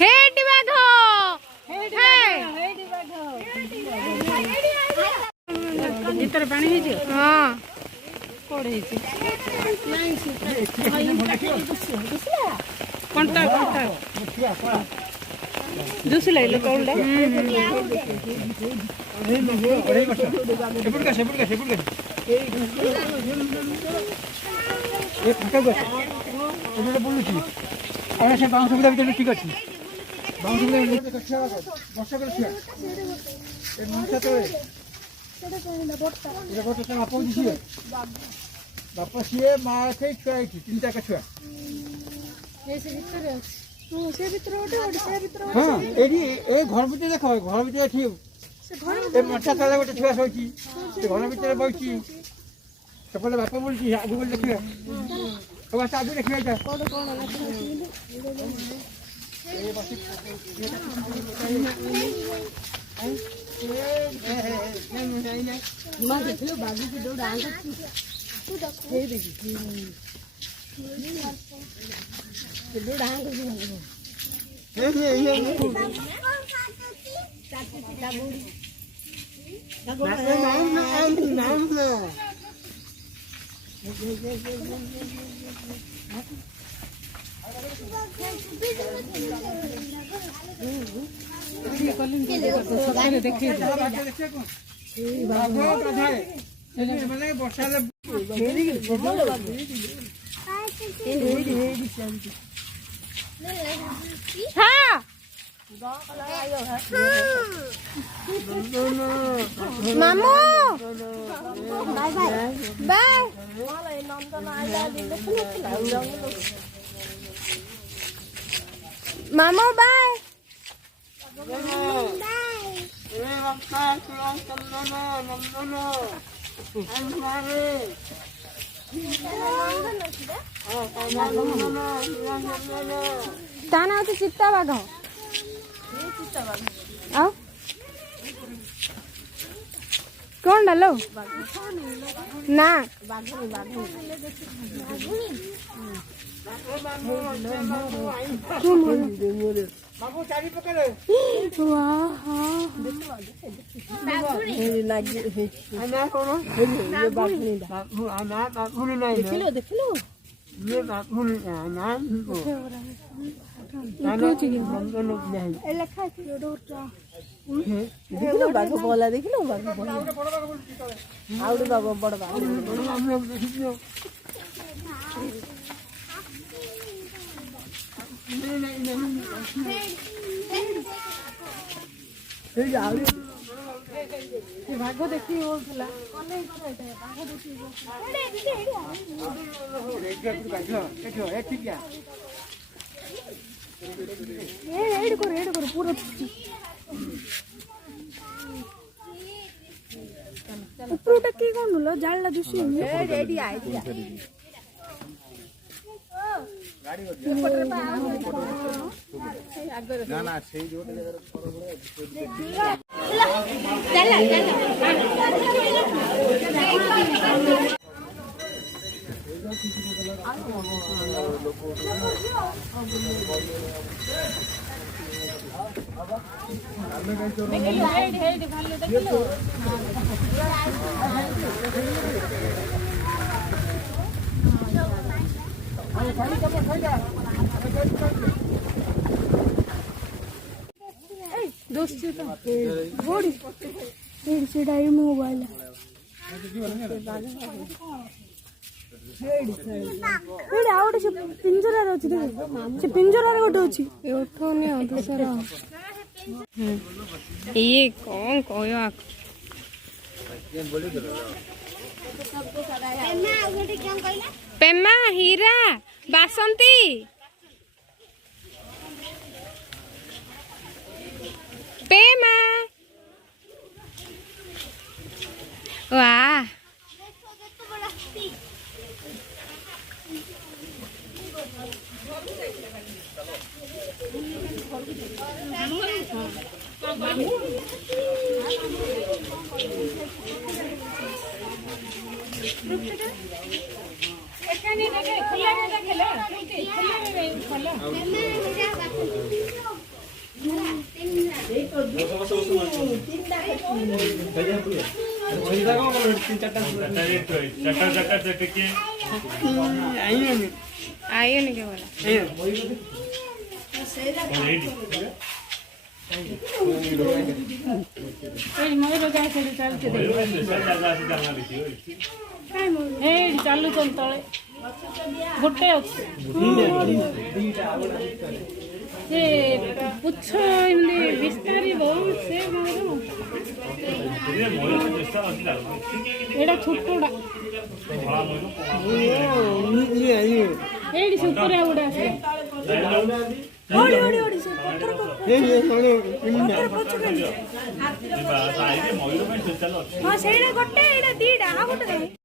Heidi बाघ ଭିତରେ ପାଣି ହେଇଛି ହଁ କୋଡ ହେଇଛି କଣ୍ଟା କଣ୍ଟା ଜୁସ ଲାଗିଲ କଉଟା ବୁଲୁଛି ସେ ବାଉଁଶ ବୁଦା ଭିତରେ ଠିକ ଅଛି ବାଉଁଶ ବୁଦା ବର୍ଷା କରି ଛୁଆ ଏ ମଣିଷ ତଳେ ବାପା ସିଏ ମା ସେଇ ଛୁଆ ଏଇଠି 3-4 ଛୁଆ ହଁ ଏଇଠି ଏ ଘର ଭିତରେ ଦେଖ ଘର ଭିତରେ ଅଛି ଏ ମଶା ତଳେ ଗୋଟେ ଛୁଆ ଶୋଇଛି ସେ ଘର ଭିତରେ ବଇଛି ସେପଟେ ବାପା ବୁଲୁଛି ଆଗକୁ ଗଲେ ଦେଖିବା ଆଗକୁ ଦେଖିବା ଏଇଟା मामू बाय बाय मामू बाय ता ना होती चित्ता बाघ आओ कौन डालो ना बाबू चाबी पकड़े बोला देख लो आउट बाबा बड़ बाबा भाग देखी होता पूरा उपरूटा की कौन लो जाळला दुसरी रेडी आइडिया ना ना सेई जोटे जगह दोस्त मोबाइल पिंजरा अच्छी पिंजरा गोटे अच्छी ये कौन कह पेमा हीरा बासंती पेमा वाह आइए बोला ଚାଲୁଛନ୍ତି ତଳେ ଗୋଟେ ଅଛି ସେ ପୁଛ ଏମିତି ବିସ୍ତାରିବ ସେ ଏଇଟା ଛୋଟଟା ଏଇଠି ସୁପୁରିଆ ଗୁଡା ଅଛି ହଁ ସେଇଟା ଗୋଟେ ଏଇଟା ଦିଟା ଆଉ ଗୋଟେ